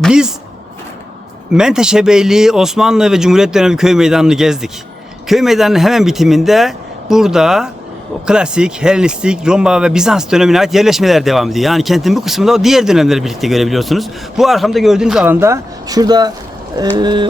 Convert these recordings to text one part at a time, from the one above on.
Biz Menteşe Beyliği, Osmanlı ve Cumhuriyet dönemi köy meydanını gezdik. Köy meydanının hemen bitiminde burada klasik, Helenistik, Roma ve Bizans dönemine ait yerleşmeler devam ediyor. Yani kentin bu kısmında o diğer dönemleri birlikte görebiliyorsunuz. Bu arkamda gördüğünüz alanda şurada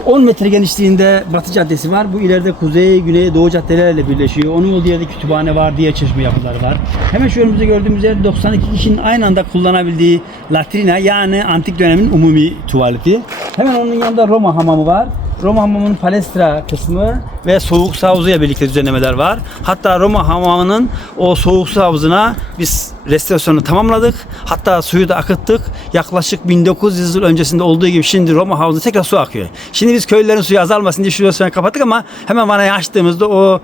10 metre genişliğinde Batı Caddesi var. Bu ileride Kuzey, Güney, Doğu caddelerle birleşiyor. Onun olduğu yerde kütüphane var, diğer çeşme yapıları var. Hemen şu önümüzde gördüğümüz yer 92 kişinin aynı anda kullanabildiği latrina yani antik dönemin umumi tuvaleti. Hemen onun yanında Roma hamamı var. Roma hamamının palestra kısmı ve soğuk su havuzuyla birlikte düzenlemeler var. Hatta Roma hamamının o soğuk su havuzuna biz restorasyonu tamamladık. Hatta suyu da akıttık. Yaklaşık 1900 yıl öncesinde olduğu gibi şimdi Roma havuzunda tekrar su akıyor. Şimdi biz köylülerin suyu azalmasın diye şu restoranı kapattık ama hemen vanayı açtığımızda o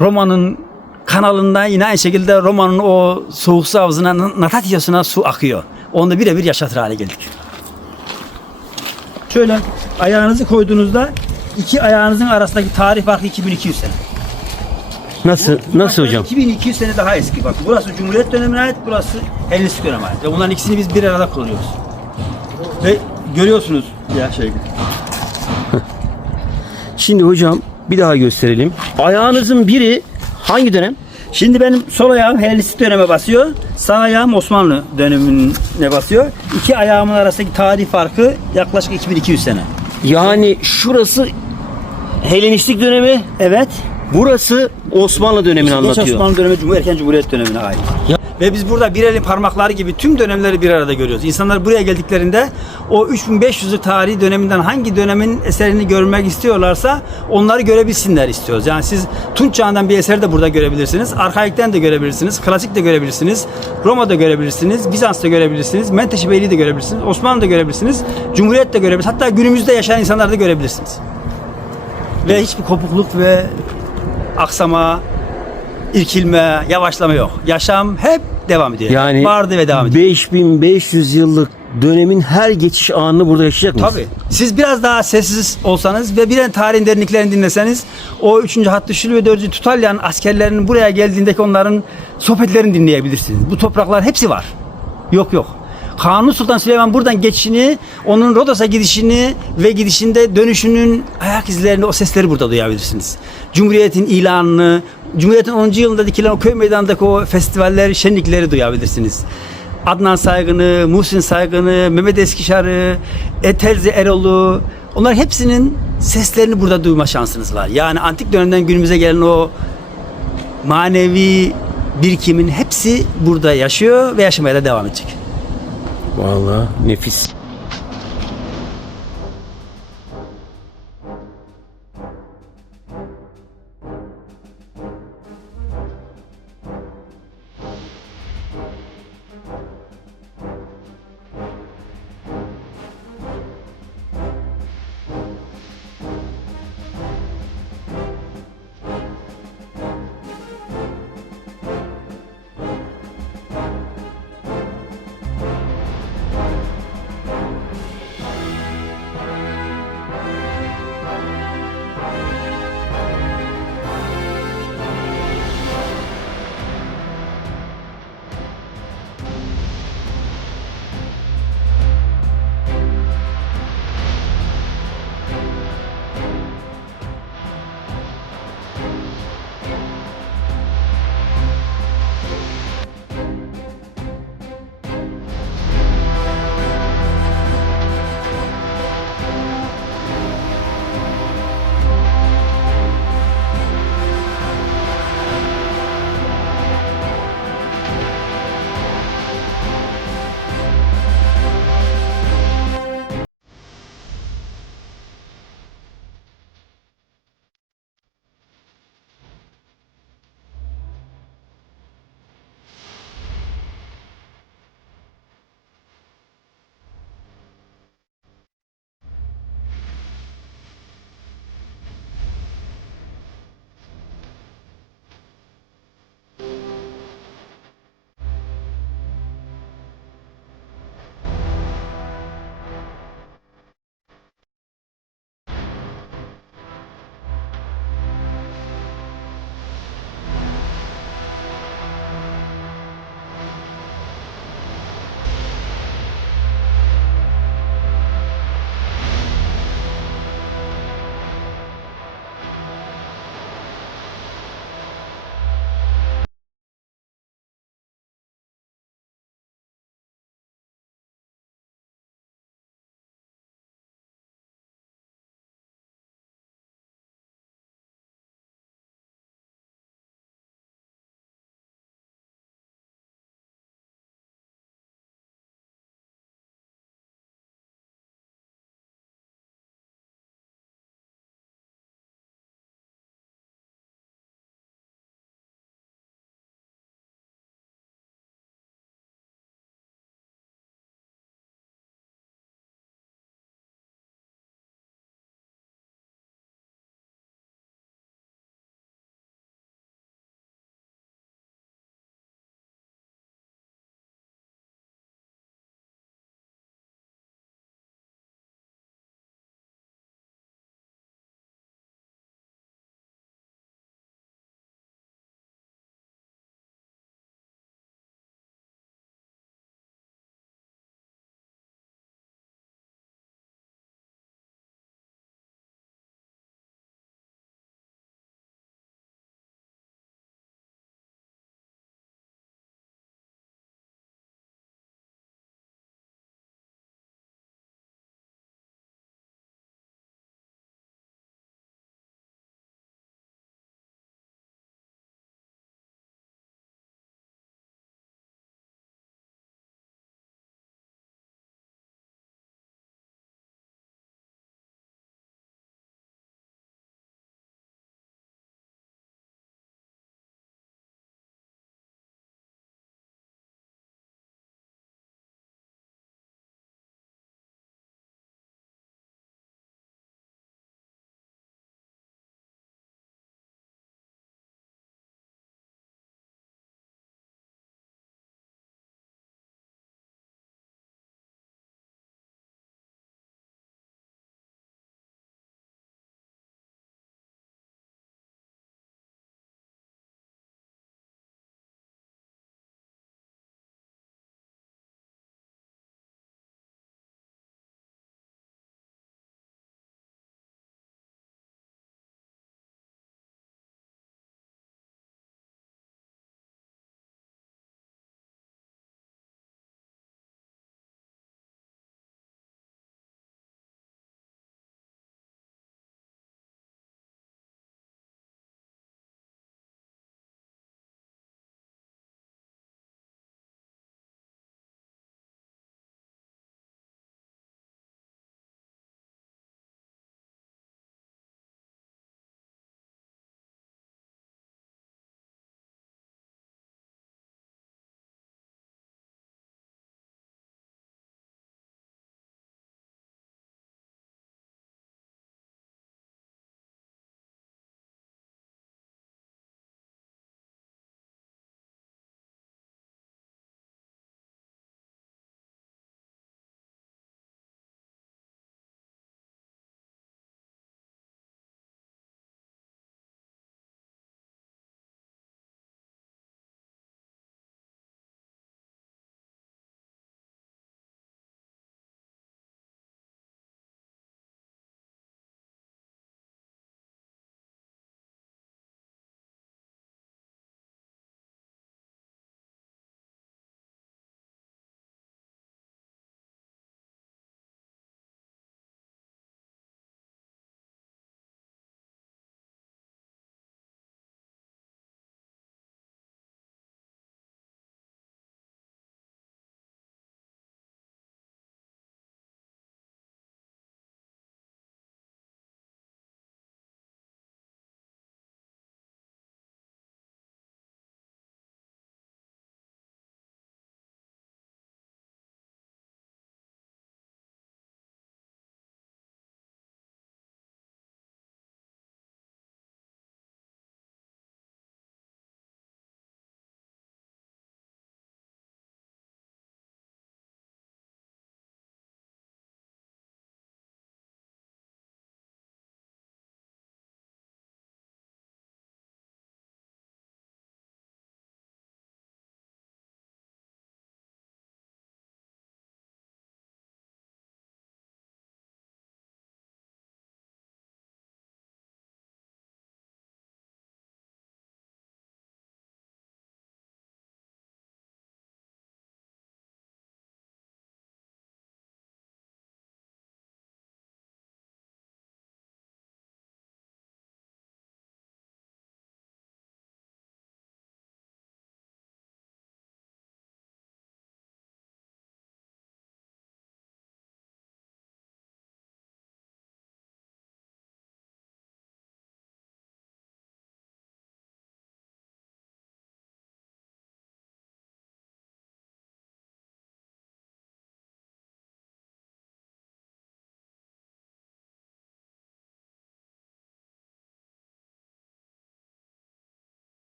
Roma'nın kanalından yine aynı şekilde Roma'nın o soğuk su havuzuna Natatios'una su akıyor. Onu da birebir yaşatır hale geldik. Şöyle ayağınızı koyduğunuzda iki ayağınızın arasındaki tarih farkı 2200 sene. Nasıl nasıl hocam? 2200 sene daha eski bak. Burası Cumhuriyet dönemine ait, burası Helenistik döneme ait. Ve bunların ikisini biz bir arada kullanıyoruz. Ve görüyorsunuz ya şey. Şimdi hocam bir daha gösterelim. Ayağınızın biri hangi dönem? Şimdi benim sol ayağım Helenistik döneme basıyor. Sağ ayağım Osmanlı dönemine basıyor. İki ayağımın arasındaki tarih farkı yaklaşık 2200 sene. Yani şurası Helenistik dönemi, Evet. burası Osmanlı dönemini Geç anlatıyor. Osmanlı dönemi, Cumhuriyet, erken Cumhuriyet dönemine ait. Ya- Ve biz burada bir elin parmakları gibi tüm dönemleri bir arada görüyoruz. İnsanlar buraya geldiklerinde o 3500'lük tarihi döneminden hangi dönemin eserini görmek istiyorlarsa onları görebilsinler istiyoruz. Yani siz Tunç çağından bir eseri de burada görebilirsiniz. Arkaikten de görebilirsiniz. Klasik de görebilirsiniz. Roma'da görebilirsiniz. Bizans'ta görebilirsiniz. Menteşe Beyliği de görebilirsiniz. Osmanlı'da görebilirsiniz. Cumhuriyet de görebilirsiniz. Hatta günümüzde yaşayan insanları da görebilirsiniz. Ve hiçbir kopukluk ve aksama, irkilme, yavaşlama yok. Yaşam hep devam ediyor. Yani vardı ve devam ediyor. 5500 yıllık dönemin her geçiş anını burada yaşayacak mısınız? Tabii. Siz biraz daha sessiz olsanız ve bir tarihin derinliklerini dinleseniz o 3. Hattı Şül ve 4. Tutalyan askerlerinin buraya geldiğindeki onların sohbetlerini dinleyebilirsiniz. Bu topraklar hepsi var. Yok yok. Kanuni Sultan Süleyman buradan geçişini, onun Rodos'a gidişini ve gidişinde dönüşünün ayak izlerini, o sesleri burada duyabilirsiniz. Cumhuriyet'in ilanını, Cumhuriyet'in 10. yılında dikilen o köy meydanındaki o festivaller, şenlikleri duyabilirsiniz. Adnan Saygın'ı, Muhsin Saygın'ı, Mehmet Eskişar'ı, Etelzi Erol'u onlar hepsinin seslerini burada duyma şansınız var. Yani antik dönemden günümüze gelen o manevi birikimin hepsi burada yaşıyor ve yaşamaya da devam edecek. Vallahi nefis.